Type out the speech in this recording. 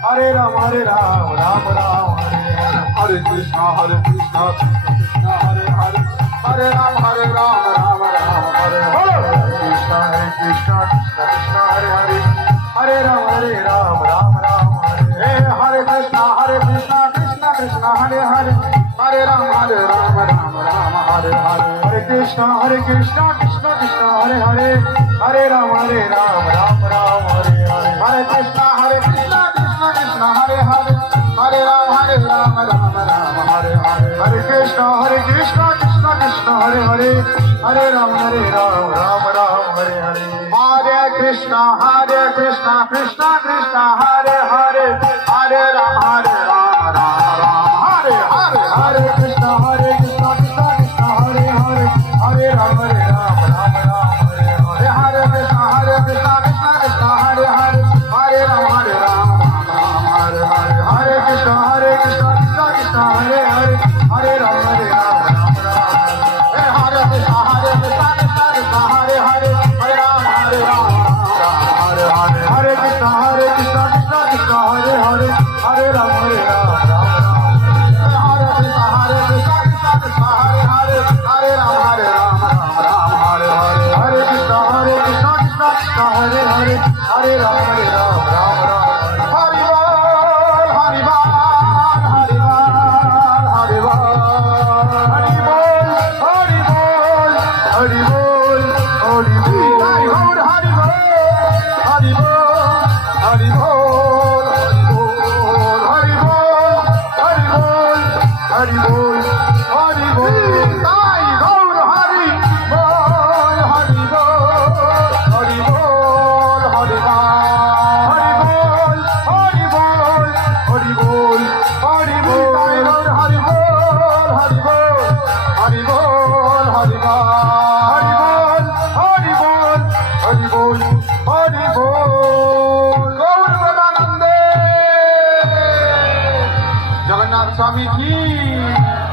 Hare Ram, Ram Ram, Hare Krishna, Krishna Krishna, Hare Hare, Hare Ram, Ram Ram, Hare Hare, Krishna, Krishna Krishna, Hare Hare, Hare Ram, Ram Ram, Hare Hare Krishna, Krishna Krishna, Hare Hare, Hare Ram, Ram Hare Hare, Hare Krishna, Krishna Krishna, Hare Hare, Hare Ram, Ram Hare Hare, Hare Krishna, Krishna Krishna, Hare Hare, Hare Ram, Ram Hare Hare, Hare Krishna, Krishna Krishna, Hare Hare, Hare Ram, Ram Hare Hare, Hare Krishna, Krishna Krishna, Hare Hare, Hare Ram, Ram Hare Hare, Hare Krishna, Krishna Krishna, Hare Hare, Hare Ram, Ram Hare Hare, Hare Krishna, Krishna Krishna, Hare Hare, Hare Ram, Ram Hare Hare, Hare Krishna, Krishna Krishna, Hare Hare, Hare Ram, Ram Hare Krishna, Krishna Hare Hare, Hare Ram, Hare Hare, Hare Krishna, Krishna Krishna, Hare Hare, Hare Ram, Hare Ram, Ram Ram, Hari Bol, Hari Bol, Hari Bol, Hari Bol, Hari Bol, Hari Bol, Hari Bol, Hari Bol, Hari Bol, Hari Bol, Hari Bol, Hari Bol, Hari Bol, Hari Bol, Hari Bol, Hari Bol, Sai Gaur Hari Bol, Hari Bol, Hari Bol. Jagannath स्वामी की